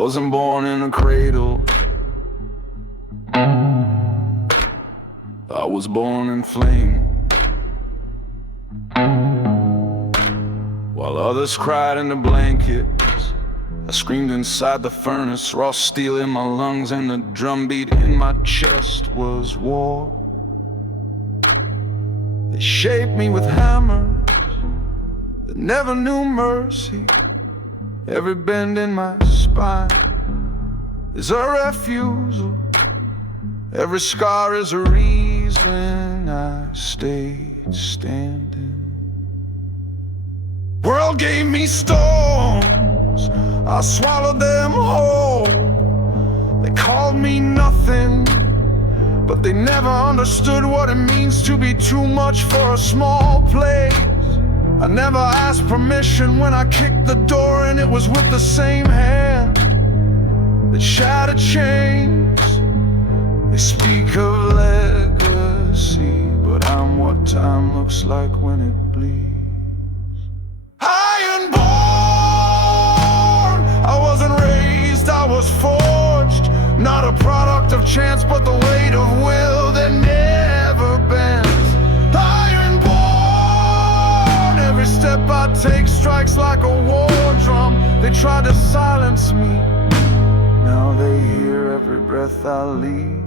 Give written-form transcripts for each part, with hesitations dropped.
wasn't born in a cradle. I was born in flame. While others cried in the blankets, I screamed inside the furnace. Raw steel in my lungs and the drumbeat in my chest was war. They shaped me with hammers that never knew mercy. Every bend in my spine is a refusal. Every scar is a reason I stayed standing. World gave me storms, I swallowed them whole. They called me nothing, but they never understood what it means to be too much for a small place. I never asked permission when I kicked the door, and it was with the same hand that shattered chains. They speak of legacy, but I'm what time looks like when it bleeds. Ironborn, I wasn't raised, I was forged. Not a product of chance, but the weight of will that never bends. Ironborn, every step I take strikes like a war drum. They tried to silence me, now they hear every breath I leave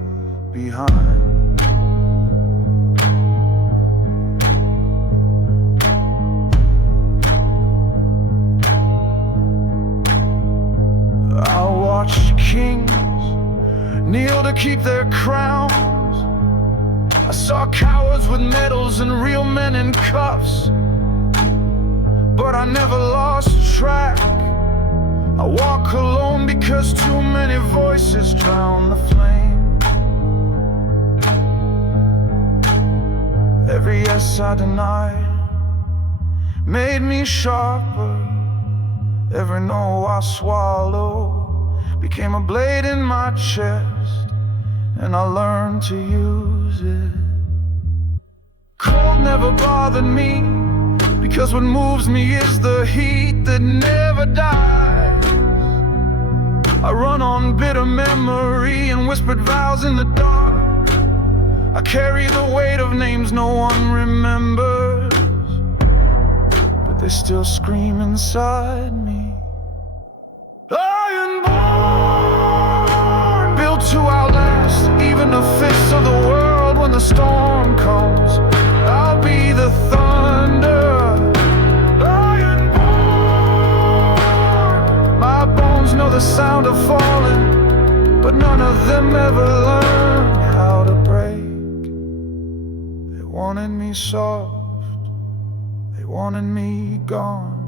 behind. I watched kings kneel to keep their crowns. I saw cowards with medals and real men in cuffs, but I never lost track. I walk alone because too many voices drown the flame. Every yes I denied made me sharper. Every no I swallow became a blade in my chest, and I learned to use it. Cold never bothered me, because what moves me is the heat that never dies. I run on bitter memory and whispered vows in the dark. I carry the weight of names no one remembers, but they still scream inside me. Ironborn, built to outlast even the fists of the world. When the storm comes, I'll be the thunder. Ironborn, my bones know the sound of falling, but none of them ever learned how to break. They wanted me soft, they wanted me gone,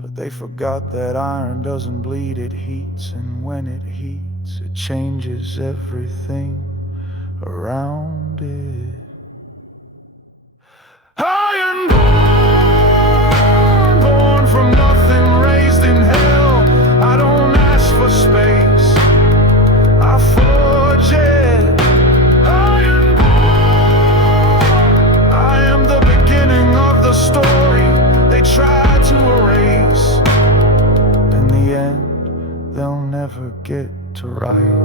but they forgot that iron doesn't bleed, it heats, and when it heats, it changes everything around it. Ironborn, born from nothing, raised in hell. I don't ask for space, I forge it. Ironborn, I am the beginning of the story they try to erase. In the end, they'll never get to write.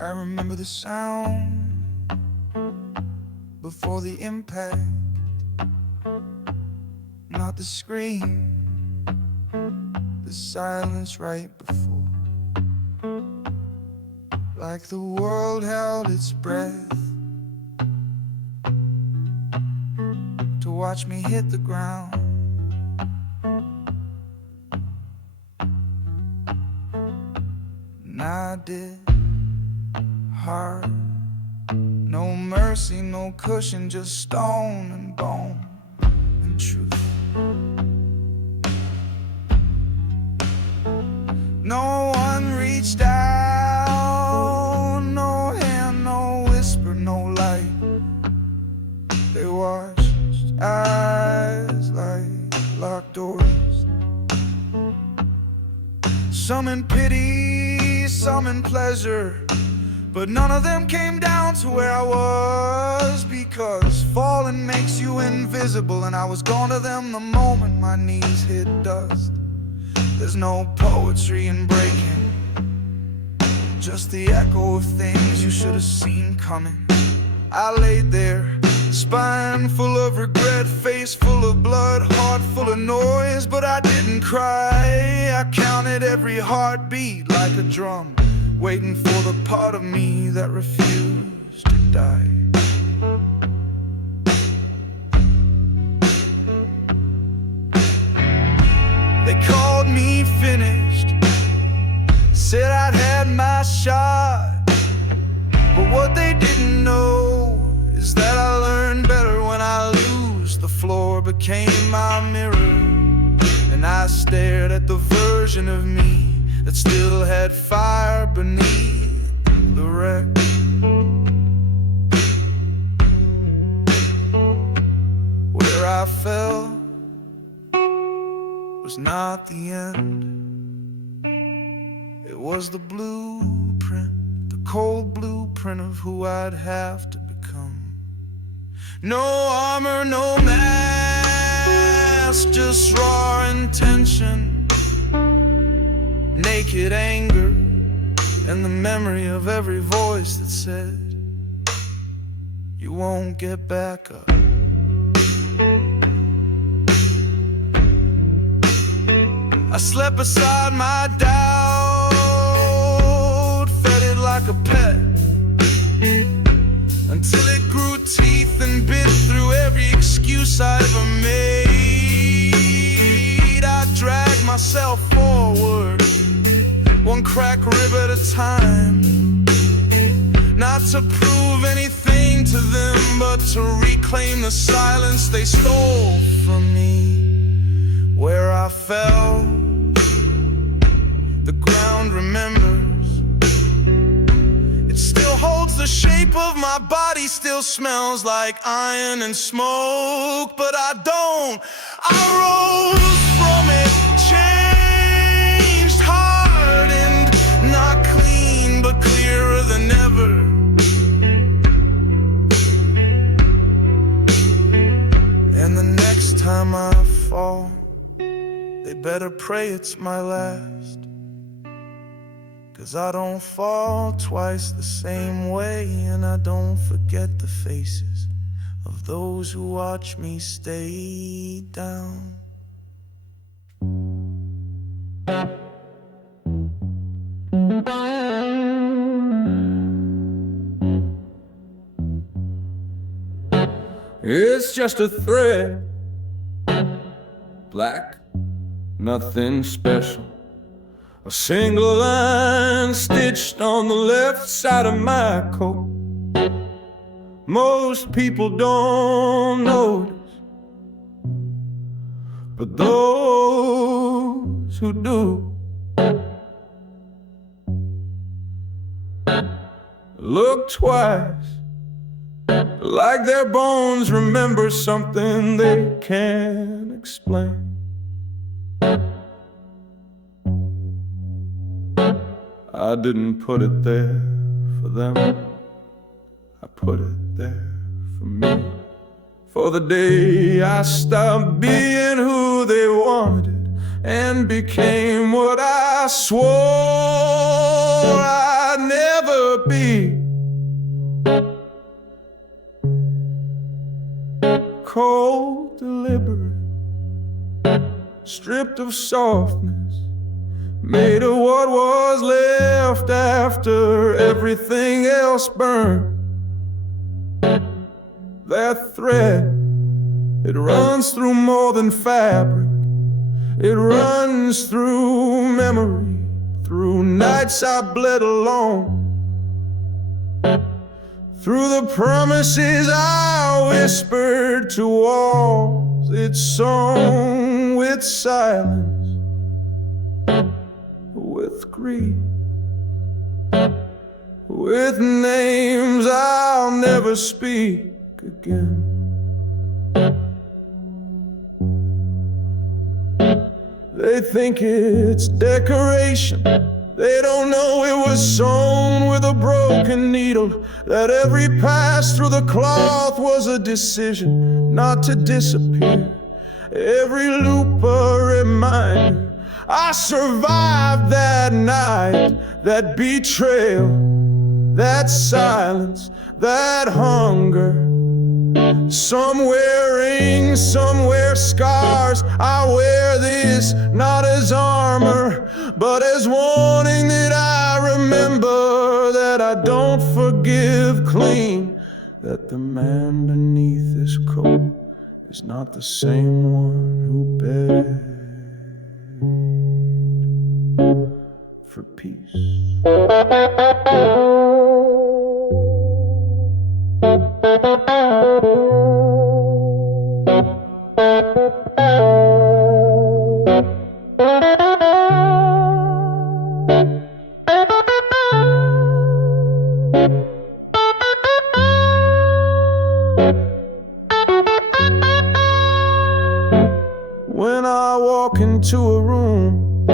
I remember the sound before the impact, not the scream, the silence right before. Like the world held its breath to watch me hit the ground. And I did hard, no mercy, no cushion, just stone and bone and truth. No one reached out, no hand, no whisper, no light. They watched eyes like locked doors. Some in pity, some in pleasure, but none of them came down to where I was, because falling makes you invisible, and I was gone to them the moment my knees hit dust. There's no poetry in breaking, just the echo of things you should have seen coming. I laid there, spine full of regret, face full of blood, heart full of noise, but I didn't cry. I counted every heartbeat like a drum, waiting for the part of me that refused to die. They called me finished, said I'd had my shot, but what they didn't know is that I learned better when I lose. The floor became my mirror, and I stared at the version of me that still had fire beneath the wreck. Where I fell was not the end. It was the blueprint, the cold blueprint of who I'd have to become. No armor, no mask, just raw intention, naked anger, and the memory of every voice that said, you won't get back up. I slept beside my doubt, fed it like a pet, until it grew teeth and bit through every excuse I ever made. I dragged myself forward, one crack rib at a time, not to prove anything to them, but to reclaim the silence they stole from me. Where I fell, the ground remembers. It still holds the shape of my body, still smells like iron and smoke, but I don't. I rose from it, changed, hardened, not clean, but clearer than ever. And the next time I fall, they better pray it's my last, 'cause I don't fall twice the same way, and I don't forget the faces of those who watch me stay down. It's just a thread, black, nothing special. A single line stitched on the left side of my coat. Most people don't notice, but those who do look twice, like their bones remember something they can't explain. I didn't put it there for them, I put it there for me. For the day I stopped being who they wanted and became what I swore I'd never be. Cold, deliberate, stripped of softness, made of what was left after everything else burned. That thread, it runs through more than fabric. It runs through memory, through nights I bled alone, through the promises I whispered to walls. It's sung with silence, with grief, with names I'll never speak again. They think it's decoration, They don't know it was sewn with a broken needle, that every pass through the cloth was a decision not to disappear. Every loop a reminder I survived that night, that betrayal, that silence, that hunger. Some wear rings, some wear scars. I wear this not as armor, but as warning that I remember, that I don't forgive clean, that the man beneath this coat is not the same one who begged for peace. When I walk into a room,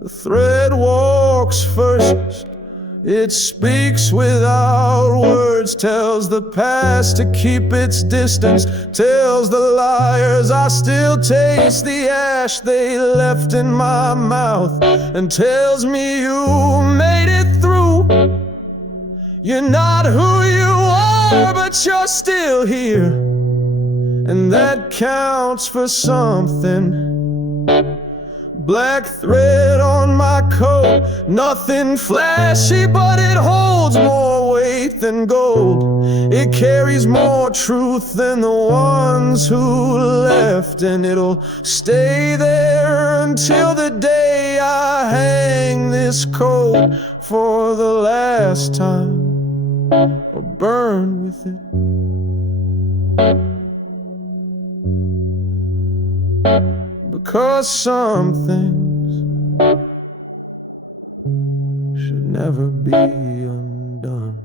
the thread walks first. It speaks without words, tells the past to keep its distance, tells the liars I still taste the ash they left in my mouth, and tells me you made it through. You're not who you are, but you're still here, and that counts for something. Black thread on my coat, nothing flashy, but it holds more weight than gold. It carries more truth than the ones who left, and it'll stay there until the day I hang this coat for the last time, or burn with it. Because some things should never be undone.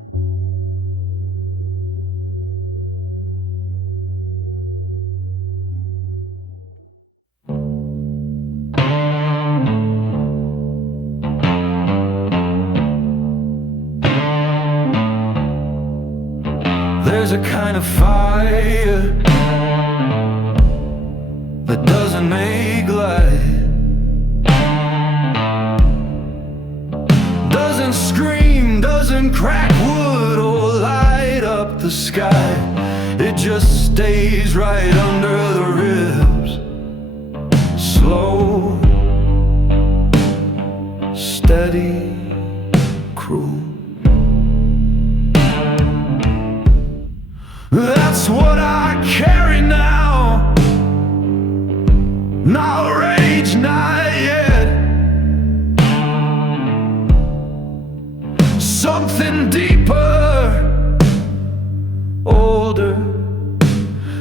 There's a kind of fire that doesn't make light, doesn't scream, doesn't crack wood or light up the sky. It just stays right under the ribs, slow, steady, cruel. That's what I carry now. Not rage, not yet. Something deeper, older,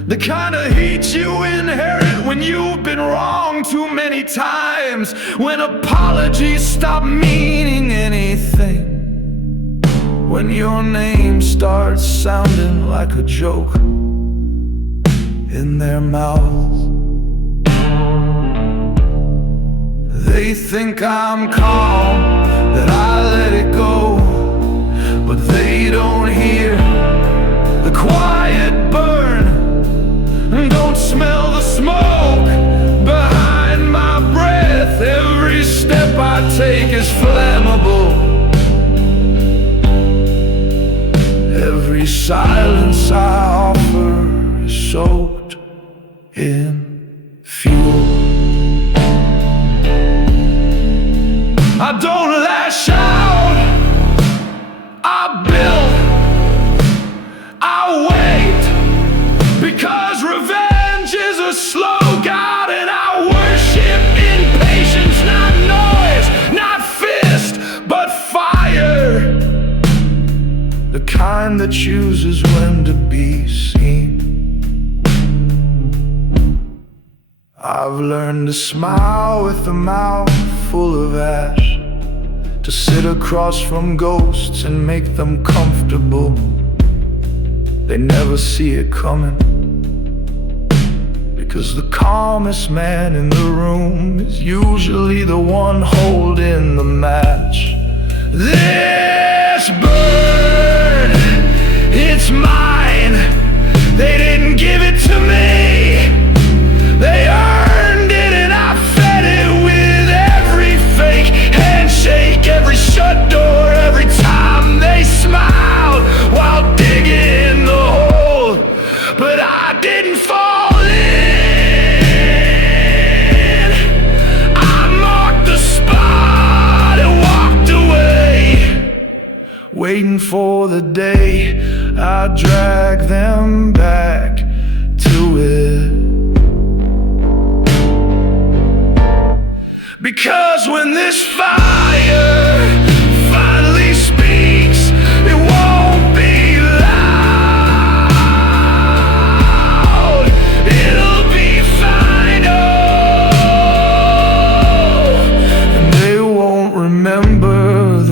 the kind of heat you inherit when you've been wrong too many times, when apologies stop meaning anything, when your name starts sounding like a joke in their mouths. They think I'm calm, that I let it go, but they don't hear the quiet burn, don't smell the smoke behind my breath. Every step I take is flammable, every silence I offer is soaked in fuel. I don't lash out, I build, I wait, because revenge is a slow god, and I worship impatience, not noise, not fist, but fire, the kind that chooses when to be seen. I've learned to smile with a mouth full of ash, to sit across from ghosts and make them comfortable. They never see it coming, because 'cause the calmest man in the room is usually the one holding the match. This bird, it's mine. They didn't give it to me, they earned it, and I fed it with every fake handshake, every shut door, every time they smiled while digging the hole. But I didn't fall in. I marked the spot and walked away, waiting for the day I drag them back to it. Because when this fire finally speaks, it won't be loud, it'll be final. And they won't remember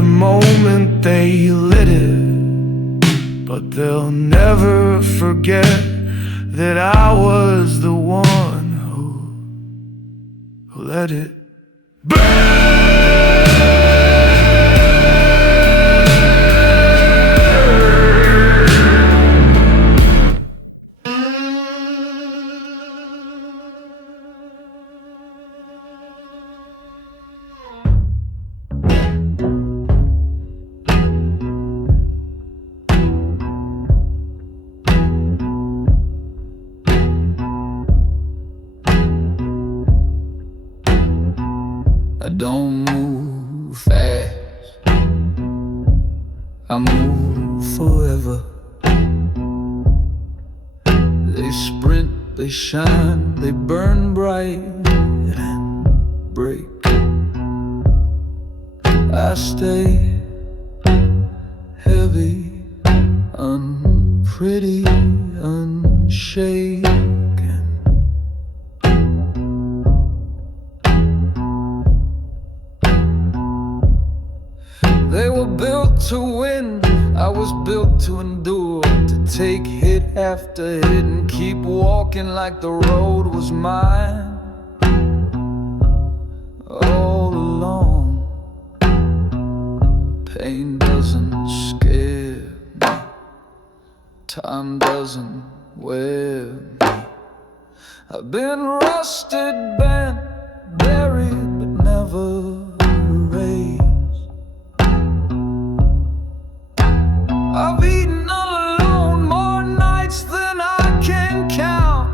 the moment they lit it, but they'll never forget that I was the one who let it burn. I don't move fast, I move forever. They sprint, they shine, they burn bright and break. I stay heavy, unpretty, unshaken. They were built to win, I was built to endure, to take hit after hit and keep walking like the road was mine. All along, pain doesn't scare me, time doesn't wear me. I've been rusted, bent, buried, but never erased. I've eaten all alone more nights than I can count.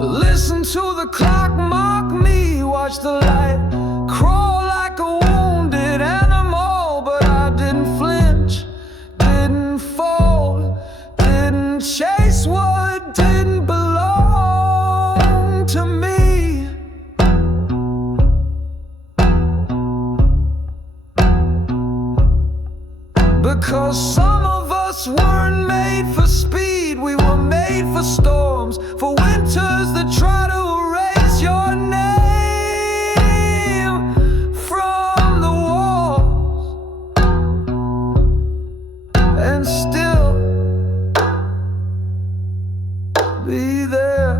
Listen to the clock mock me, watch the light crawl like a wounded animal. But I didn't flinch, didn't fold, didn't chase what didn't belong to me. Because some of us weren't made for speed, we were made for storms, for winters that try to erase your name from the walls. And still be there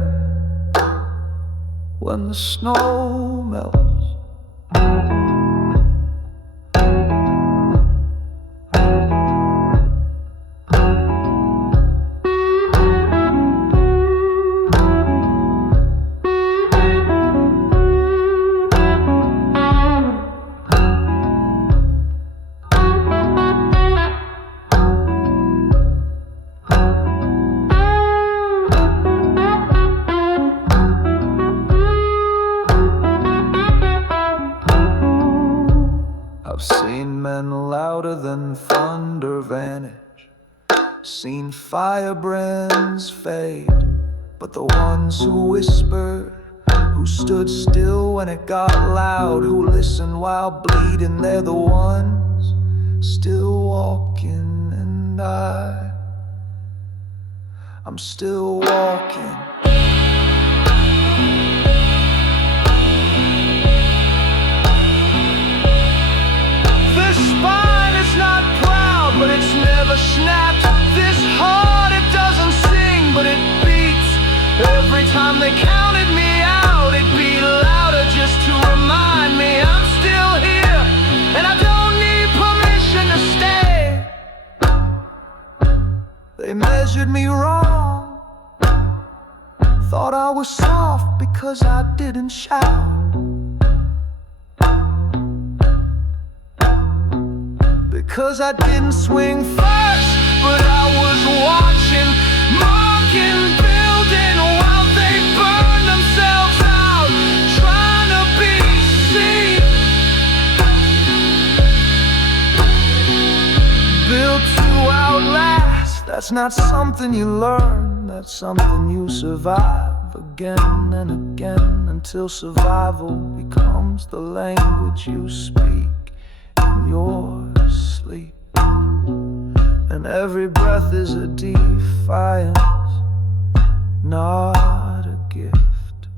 when the snow melts. I've seen men louder than thunder vanish, seen firebrands fade, but the ones who whispered, who stood still when it got loud, who listened while bleeding, they're the ones still walking. And I'm still walking. This spine is not proud, but it's never snapped. This heart, it doesn't sing, but it time they counted me out, it beat louder just to remind me I'm still here, and I don't need permission to stay. They measured me wrong, thought I was soft because I didn't shout. Because I didn't swing first, but I was watching, marking, building while they burned themselves out, trying to be seen. Built to outlast, that's not something you learn, that's something you survive again and again, until survival becomes the language you speak in your sleep. And every breath is a defiance, not a gift.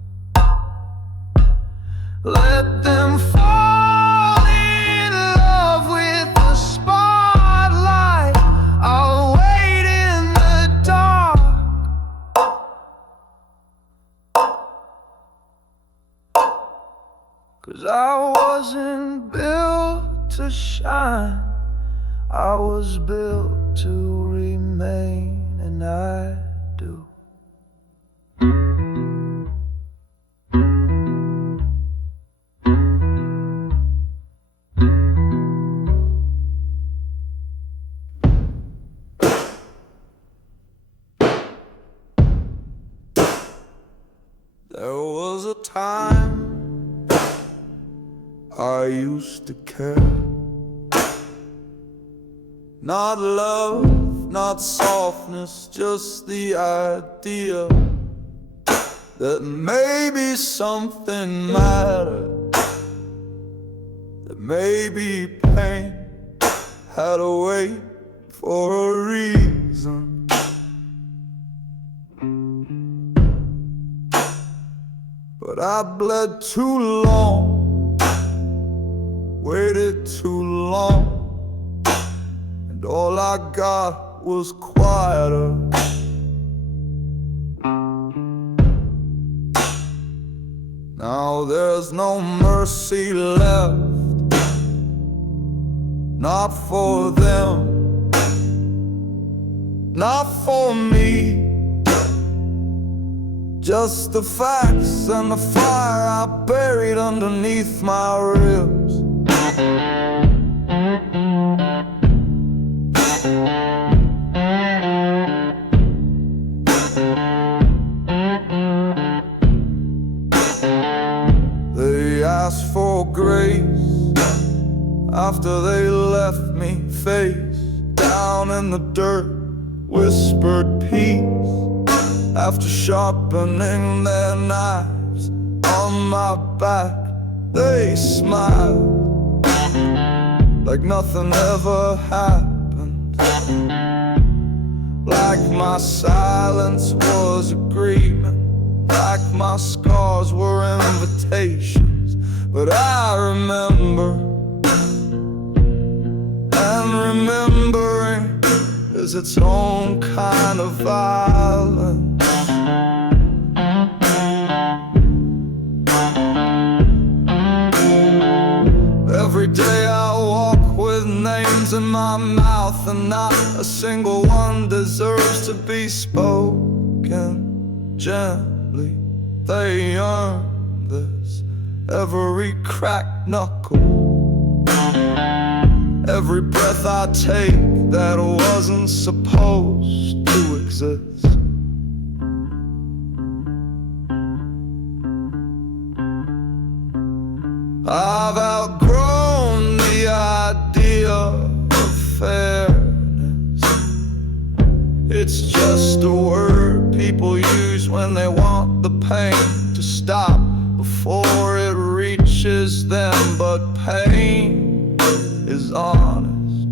Let them fall in love with the spotlight. I'll wait in the dark. 'Cause I wasn't built to shine, I was built to remain, and I do. There was a time I used to care. Not love, not softness, just the idea that maybe something mattered, that maybe pain had to wait for a reason. But I bled too long, waited too long, and all I got was quieter. Now there's no mercy left, not for them, not for me. Just the facts and the fire I buried underneath my ribs. They asked for grace after they left me face down in the dirt, whispered peace after sharpening their knives on my back. They smiled like nothing ever happened, like my silence was agreement, like my scars were invitations. But I remember, and remembering is its own kind of violence. Every day I walk with names in my mouth, and not a single one deserves to be spoken gently. They earn this, every cracked knuckle, every breath I take that wasn't supposed to exist. I've outgrown the idea of fairness. It's just a word people use when they want the pain to stop before it reaches them. But pain is honest,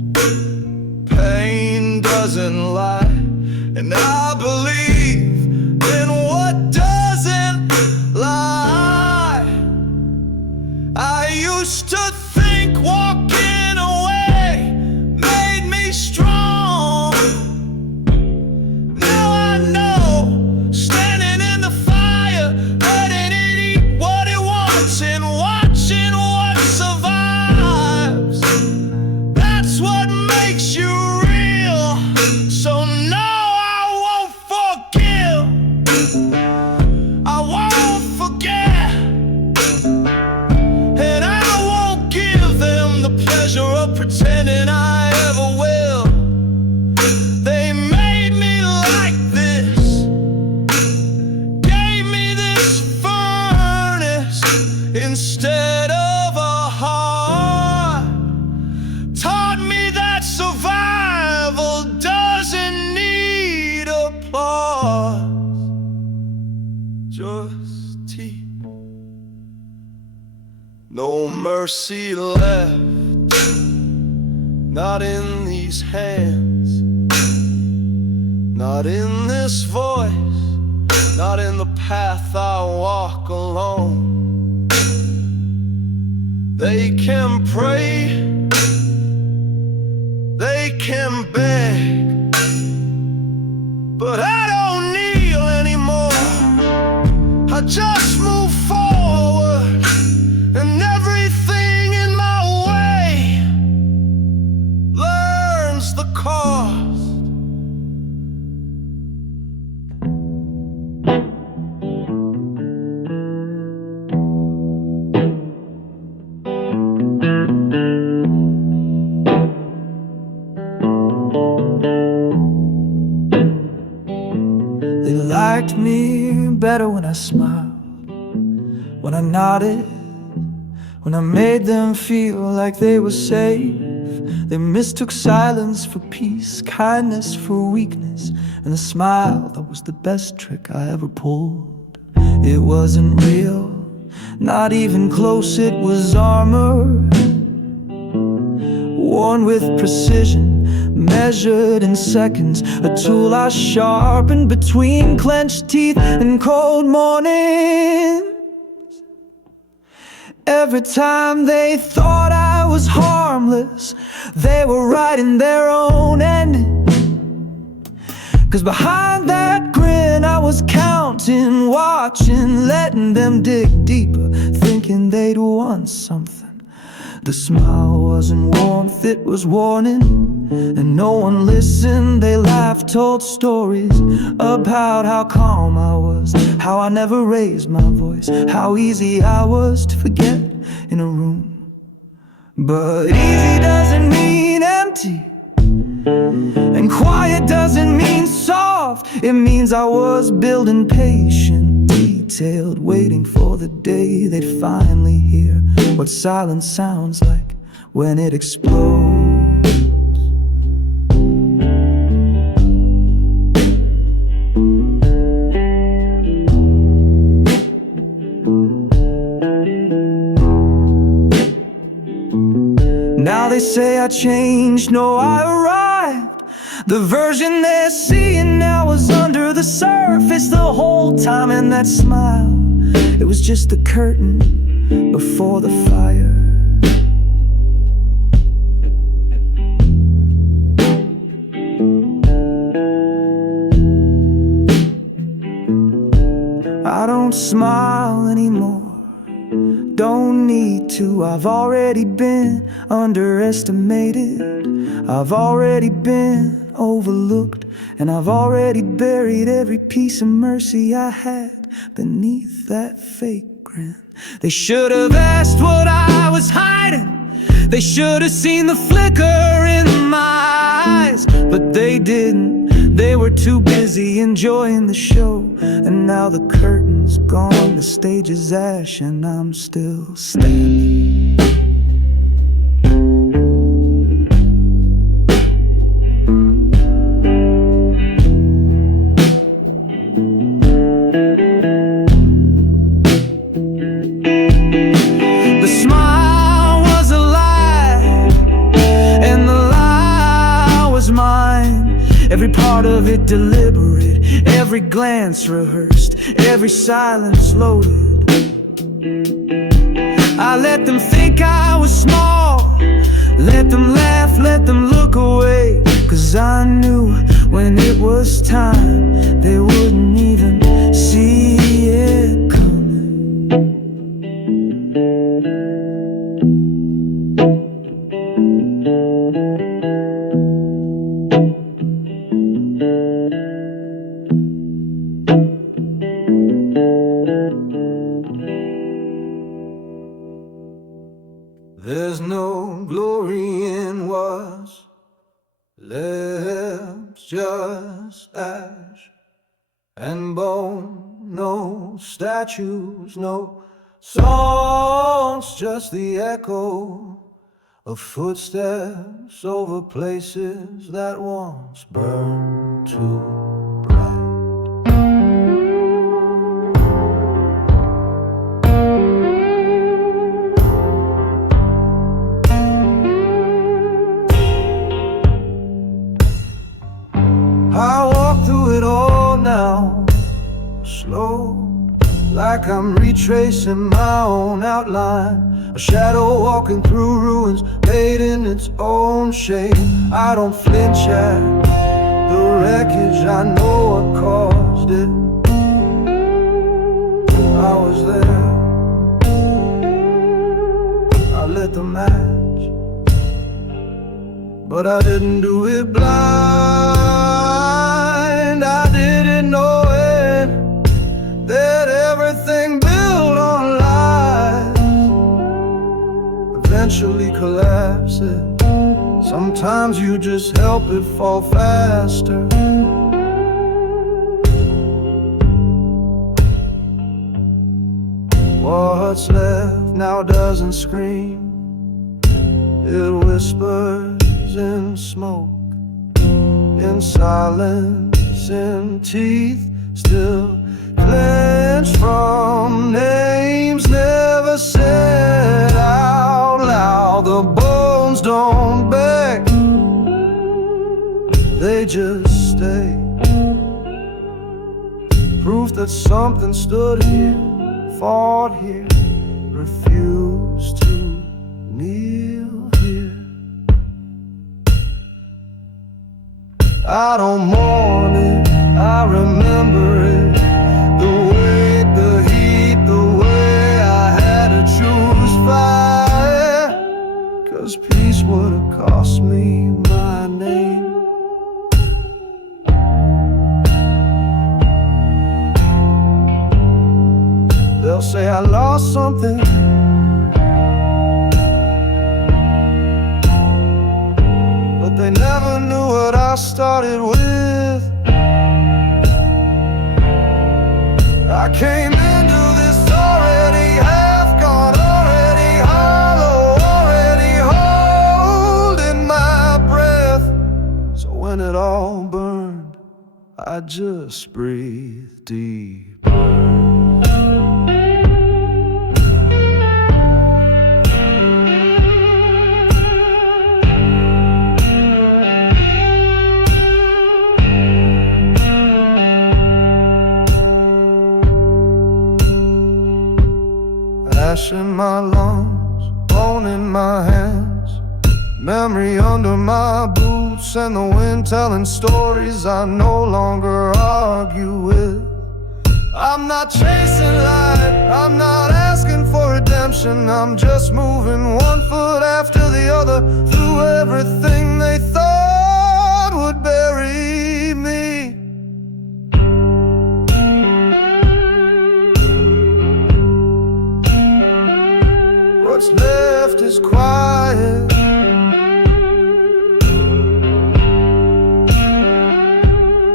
pain doesn't lie, and I believe in what doesn't lie. I used to think walking away made me strong. Now I know standing in the fire makes you real. So no, I won't forgive. I won't forget. And I won't give them the pleasure of pretending I ever will. They made me like this, gave me this furnace instead of a heart, taught me that survival doesn't need applause, just teeth. No mercy left, not in these hands, not in this voice, not in the path I walk alone. They can pray, they can beg, but I don't kneel anymore. I just move forward, and everything in my way learns the cost. They liked me better when I smiled, when I nodded, when I made them feel like they were safe. They mistook silence for peace, kindness for weakness, and a smile that was the best trick I ever pulled. It wasn't real, not even close, it was armor, worn with precision, measured in seconds, a tool I sharpened between clenched teeth and cold mornings. Every time they thought I was harmless, they were writing their own ending. 'Cause behind that grin I was counting, watching, letting them dig deeper, thinking they'd won something. The smile wasn't warmth, it was warning, and no one listened. They laughed, told stories about how calm I was, how I never raised my voice, how easy I was to forget in a room. But easy doesn't mean empty, and quiet doesn't mean soft. It means I was building patient, detailed, waiting for the day they'd finally hear what silence sounds like when it explodes. Now they say I changed, no, I arrived. The version they're seeing now was under the surface the whole time, and that smile, it was just the curtain before the fire. I don't smile anymore, don't need to. I've already been underestimated, I've already been overlooked, and I've already buried every piece of mercy I had beneath that fake grin. They should have asked what I was hiding, they should have seen the flicker in my eyes, but they didn't. They were too busy enjoying the show, and now the curtain's gone, the stage is ash, and I'm still standing. The smile was a lie, and the lie was mine. Every part of it deliberate, every glance rehearsed, every silence loaded. I let them think I was small, let them laugh, let them look away, 'cause I knew when it was time they wouldn't even see it coming. Lips just ash and bone, no statues, no songs, just the echo of footsteps over places that once burned too bright. I walk through it all now, slow, like I'm retracing my own outline. A shadow walking through ruins, made in its own shape. I don't flinch at the wreckage, I know what caused it. I was there, I lit the match, but I didn't do it blind. I didn't know it, that everything built on lies eventually collapses. Sometimes you just help it fall faster. What's left now doesn't scream, it whispers in smoke, in silence, in teeth still clenched from names never said out loud. The bones don't beg, they just stay. Proof that something stood here, fought here, refused to kneel here. I don't mourn it, I remember it. The weight, the heat, the way I had to choose fire, 'cause peace would've cost me my name. They'll say I lost something, but they never knew what I started with. I came into this already half gone, already hollow, already holding my breath. So when it all burned, I just breathed deep. Ash in my lungs, bone in my hands, memory under my boots, and the wind telling stories I no longer argue with. I'm not chasing light, I'm not asking for redemption. I'm just moving one foot after the other through everything they thought would bury me. What's left is quiet,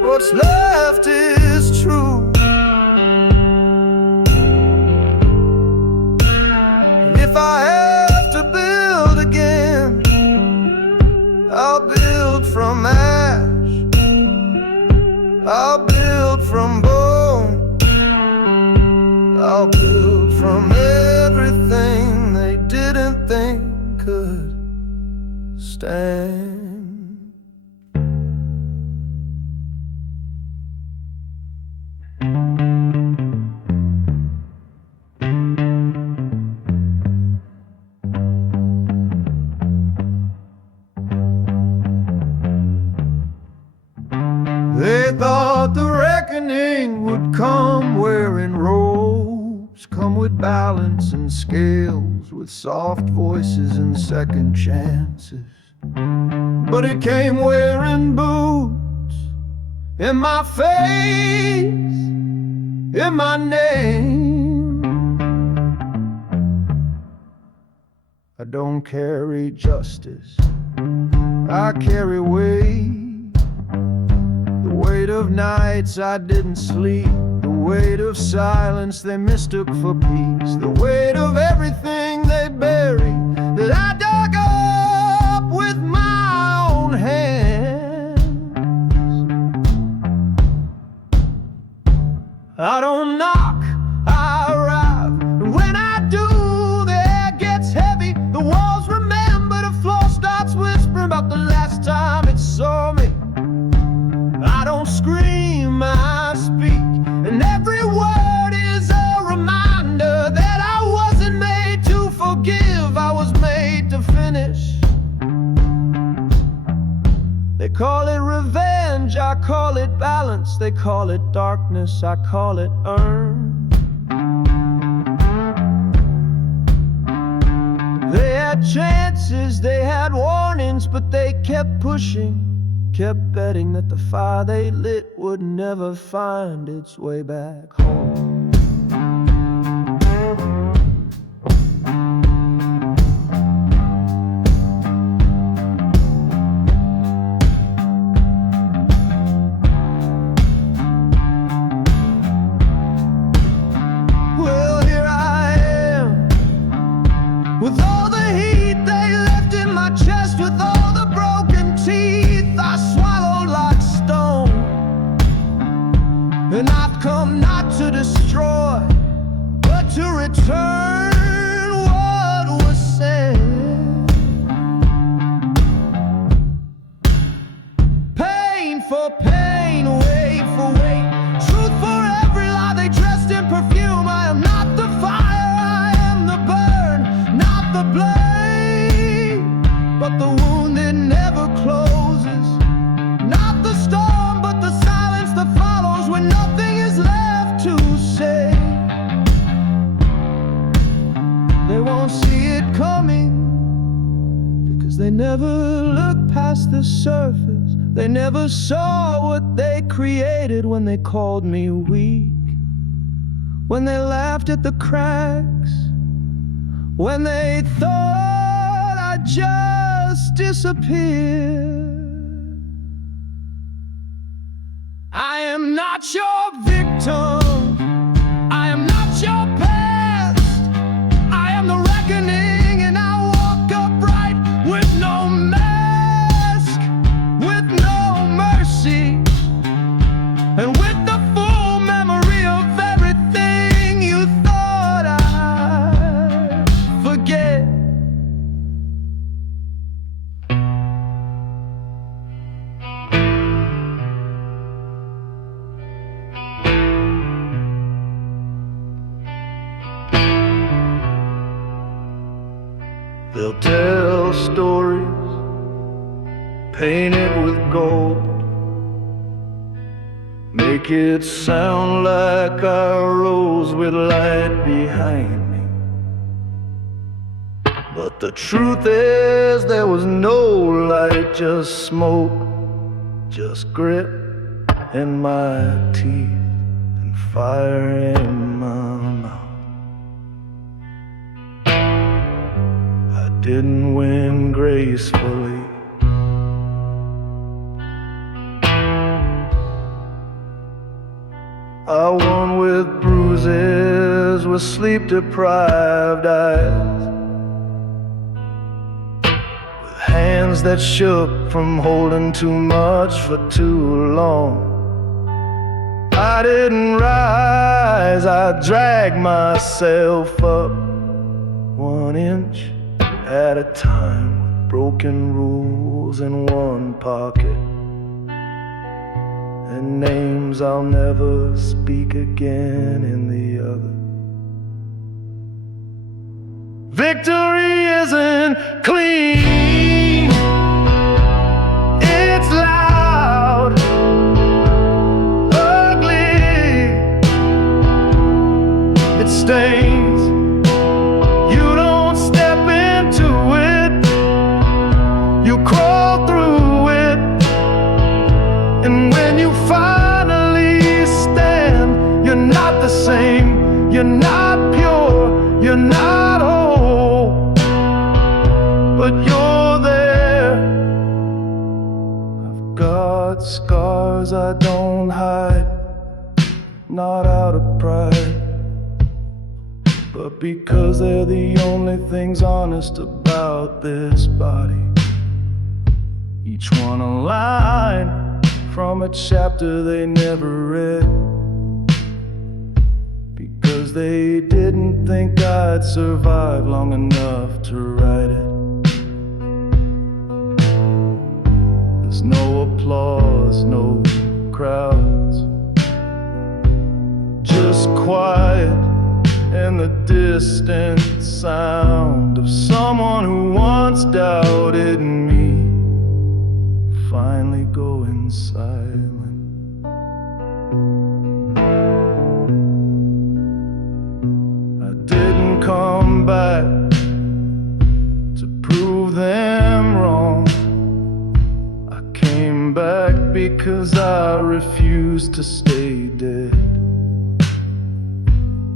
what's left is true. And if I have to build again, I'll build from ash, I'll build from bone, I'll build from everything they didn't think could stand. They thought the reckoning would come wearing robes, come with balance and scales, with soft voices and second chances. But it came wearing boots, in my face, in my name. I don't carry justice, I carry weight, the weight of nights I didn't sleep, the weight of silence they mistook for peace, the weight of everything they buried that I dug up with my own hands. I don't knock, I arrive, and when I do, the air gets heavy, the walls remember, the floor starts whispering about the last time it saw me. I don't scream, I speak, and every word is a reminder that I wasn't made to forgive, I was made to finish. They call it revenge, I call it balance, they call it darkness, I call it earned. They had chances, they had warnings, but they kept pushing, kept betting that the fire they lit would never find its way back home. Well, here I am, with all the heat they left in my chest, with all the broken teeth I swallowed like stone. And I've come not to destroy, but to return what was said. Pain for pain, weight for weight, truth for every lie they dressed in perfume. I am not the fire, I am the burn, not the blame, but the wound that never closes, not the storm, but the silence that follows when nothing is left to say. They won't see it coming, because they never look past the surface. They never saw what they created when they called me weak, when they laughed at the cracks, when they thought I'd just disappear. I am not your victim, I am not your past, I am the reckoning, and I walk upright with no mask, with no mercy, and with the full memory of everything you thought I'd forget. They'll tell stories, painted with gold, make it sound like I rose with light behind me. But the truth is there was no light, just smoke, just grit in my teeth and fire in my mouth. I didn't win gracefully, I won with bruises, with sleep-deprived eyes, with hands that shook from holding too much for too long. I didn't rise, I dragged myself up 1 inch at a time, with broken rules in one pocket and names I'll never speak again in the other. Victory isn't clean, it's loud, ugly, it stains. You don't step into it, you crawl through it, and when you finally stand, you're not the same, you're not pure, you're not whole, but you're there, got scars I don't hide, not out of pride, but because they're the only things honest about this body. Each one a line from a chapter they never read, because they didn't think I'd survive long enough to write it. There's no applause, no crowds, just quiet and the distant sound of someone who once doubted me finally going silent. I didn't come back to prove them wrong. I came back because I refused to stay dead.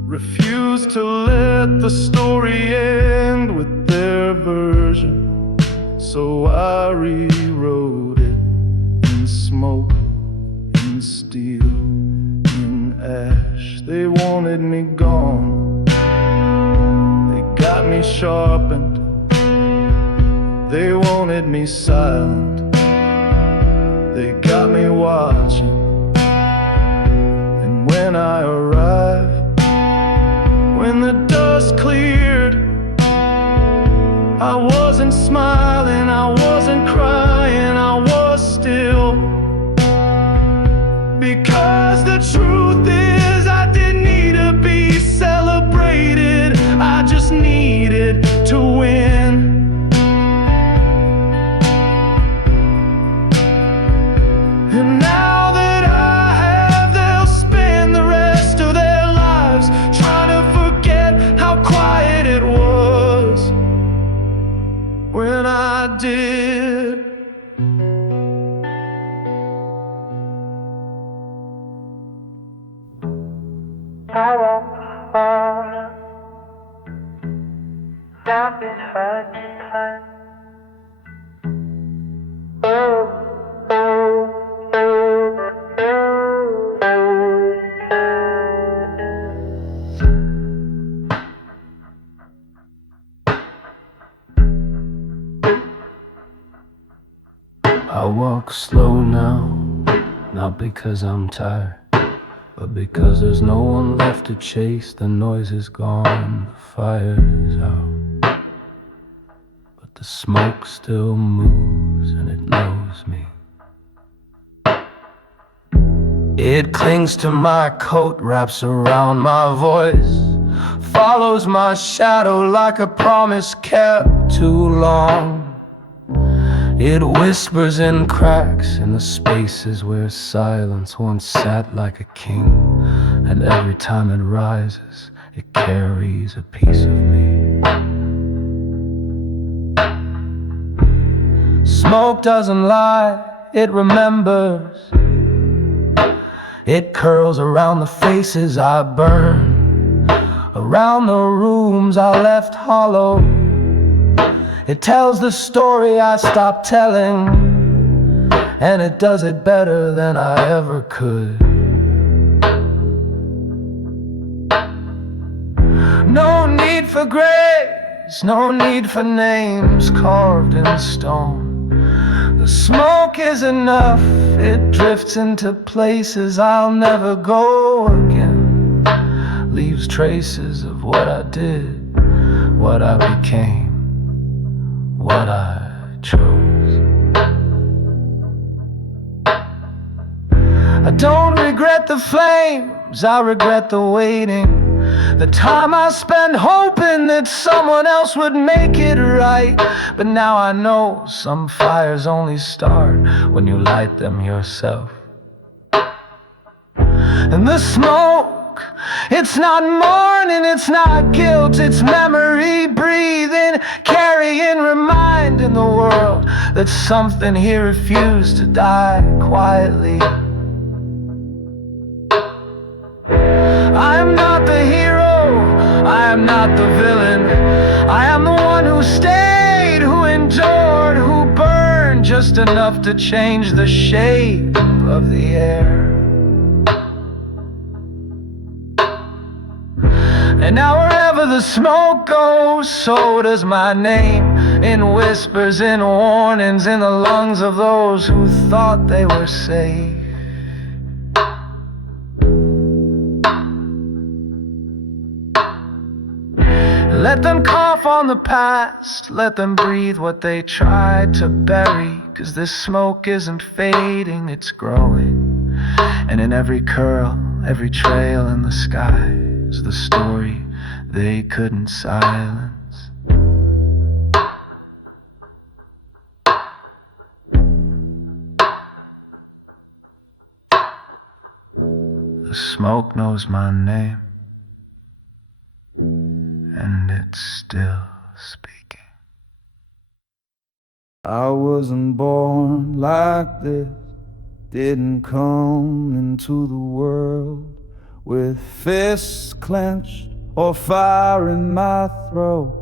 Refused to let the story end with their version, so I rewrote it in smoke, in steel, in ash. They wanted me gone, they got me sharpened. They wanted me silent, they got me watching. And when I arrived, when the dust cleared, I wasn't smiling, I wasn't crying, I was still. Because the truth is, I didn't need to be celebrated, I just needed to win. And now that I have, they'll spend the rest of their lives trying to forget how quiet it was when I did. I won't fall, stop it hurting time. I walk slow now, not because I'm tired, but because there's no one left to chase. The noise is gone, the fire's out, but the smoke still moves and it knows me. It clings to my coat, wraps around my voice, follows my shadow like a promise kept too long. It whispers in cracks in the spaces where silence once sat like a king, and every time it rises, it carries a piece of me. Smoke doesn't lie, it remembers. It curls around the faces I burn, around the rooms I left hollow. It tells the story I stopped telling, and it does it better than I ever could. No need for graves, no need for names carved in stone. The smoke is enough, it drifts into places I'll never go again. Leaves traces of what I did, what I became, what I chose. I don't regret the flames, I regret the waiting. The time I spent hoping that someone else would make it right. But now I know some fires only start when you light them yourself. And the smoke, it's not mourning, it's not guilt, it's memory breathing, carrying, reminding the world that something here refused to die quietly. I am not the hero, I am not the villain. I am the one who stayed, who endured, who burned just just enough to change the shape of the air. And now wherever the smoke goes, so does my name. In whispers, in warnings, in the lungs of those who thought they were safe. Let them cough on the past, let them breathe what they tried to bury. 'Cause this smoke isn't fading, it's growing. And in every curl, every trail in the sky is the story they couldn't silence. The smoke knows my name, and it's still speaking. I wasn't born like this, didn't come into the world with fists clenched or fire in my throat.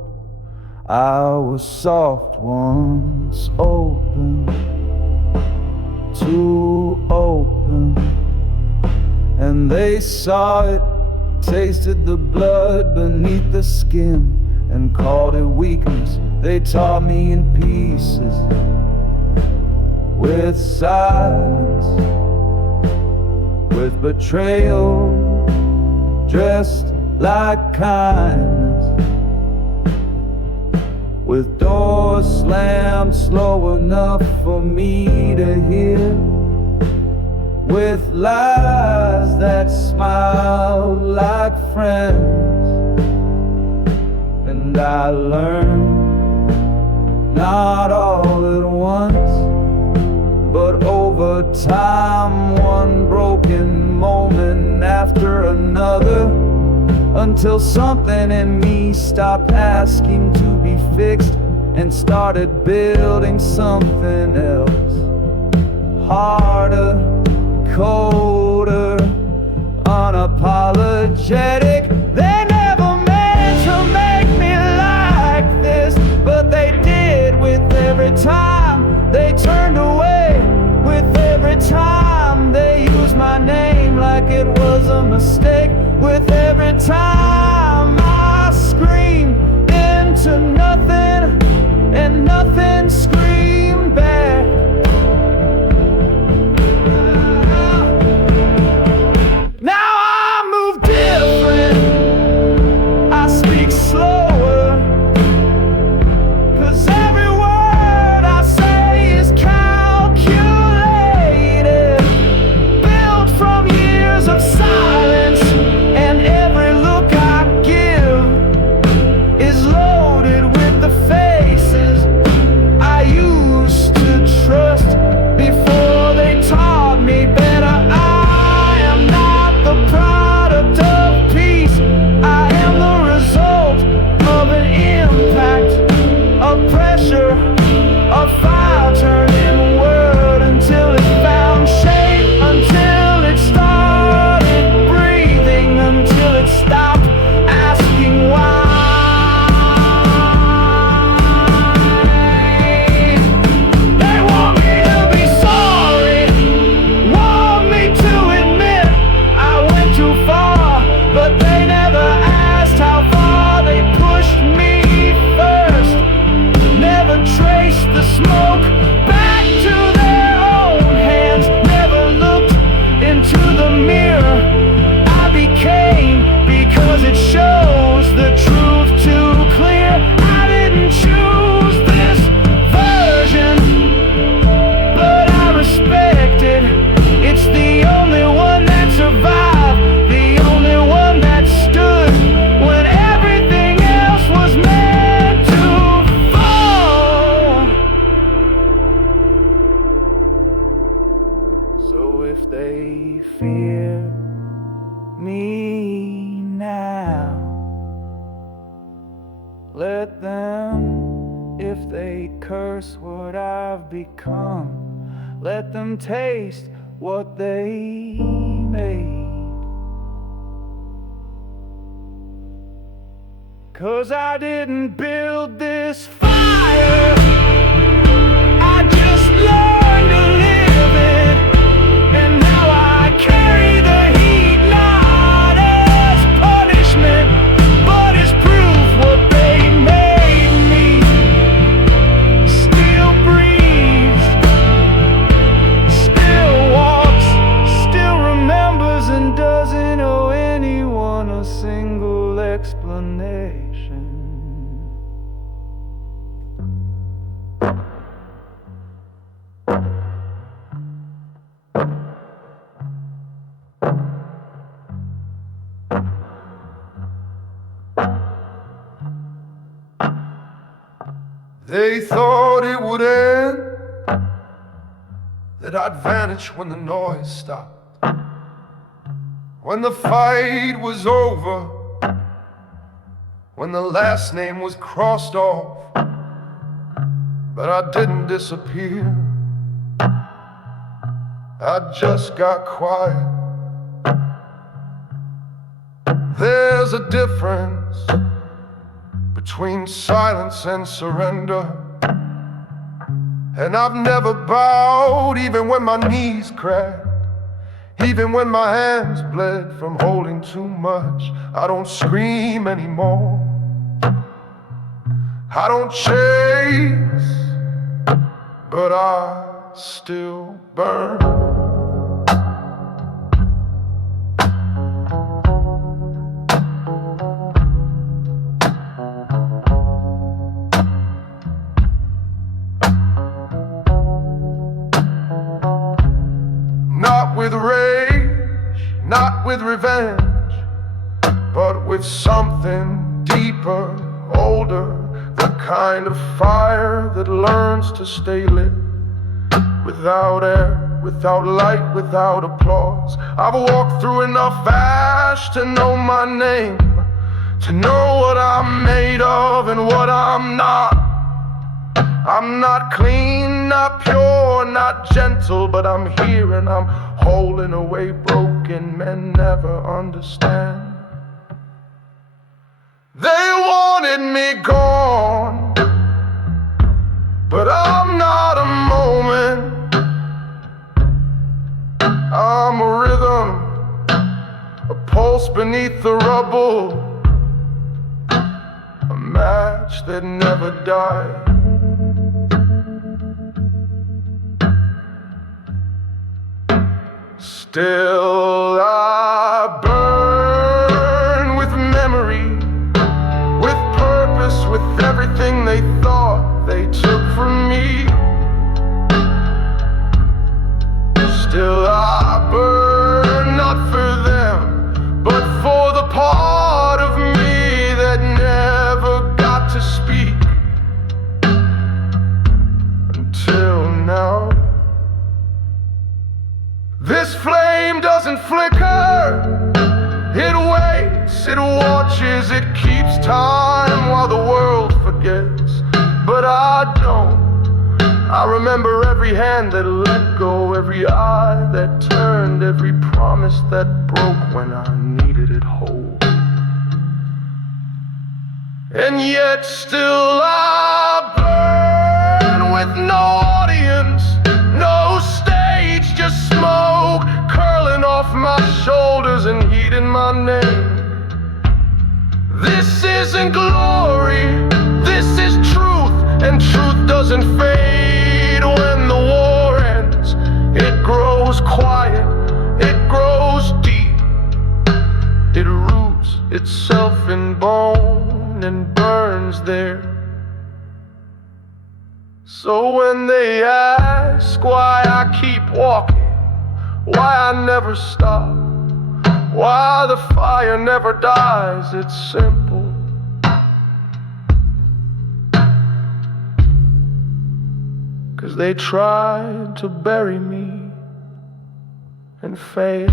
I was soft once, open, too open, and they saw it, tasted the blood beneath the skin, and called it weakness. They tore me in pieces with silence, with betrayal dressed like kindness, with doors slammed slow enough for me to hear, with lies that smiled like friends. And I learned, not all at once, but over time, one broken moment after another, until something in me stopped asking to be fixed and started building something else, harder, colder, unapologetic. They never meant to make me like this, but they did with every time they turned away, with every time they used my name like it was a mistake, with every time I screamed into nothing and nothing screamed back. Now I move different, I speak slower, 'cause every word I say is calculated, built from years of silence, and every look I give is loaded with the faces I used to trust before they taught me better. I am not the product of peace, I am the result of an impact, of pressure, of fire turned inward until it found shape, until it started breathing, until it stopped asking why. They want me to be sorry, want me to admit I went too far, but they never asked how far they pushed me first, never traced the smoke back to their own hands, never looked into the mirror I became, because it shows the truth too clear. I didn't choose this version, but I respect it. It's the only one that survived, the only one that stood when everything else was meant to fall. So if they fear me now, let them. If they curse what I've become, let them taste what they made. 'Cause I didn't build this fire, I just They thought it would end, that I'd vanish when the noise stopped, when the fight was over, when the last name was crossed off. But I didn't disappear, I just got quiet. There's a difference between silence and surrender, and I've never bowed, even when my knees cracked, even when my hands bled from holding too much. I don't scream anymore, I don't chase, but I still burn. Not with rage, not with revenge, but with something deeper, older, the kind of fire that learns to stay lit, without air, without light, without applause. I've walked through enough ash to know my name, to know what I'm made of and what I'm not. I'm not clean, not pure, not gentle, but I'm here and I'm holding away broken men never understand. They wanted me gone, but I'm not a moment. I'm a rhythm, a pulse beneath the rubble, a match that never died. Still I burn with memory, with purpose, with everything they thought they took from me. Still I burn, not for them, but for the part of me that never got to speak until now. This flame doesn't flicker, it waits, it watches, it keeps time while the world forgets. But I don't. I remember every hand that let go, every eye that turned, every promise that broke when I needed it whole. And yet still I burn with no audience, no stage, just smoke curling off my shoulders and heat in my name. This isn't glory, this is truth, and truth doesn't fade when the war ends. It grows quiet, it grows deep, it roots itself in bone and burns there. So when they ask why I keep walking, why I never stop, why the fire never dies, it's simple. 'Cause they tried to bury me and failed.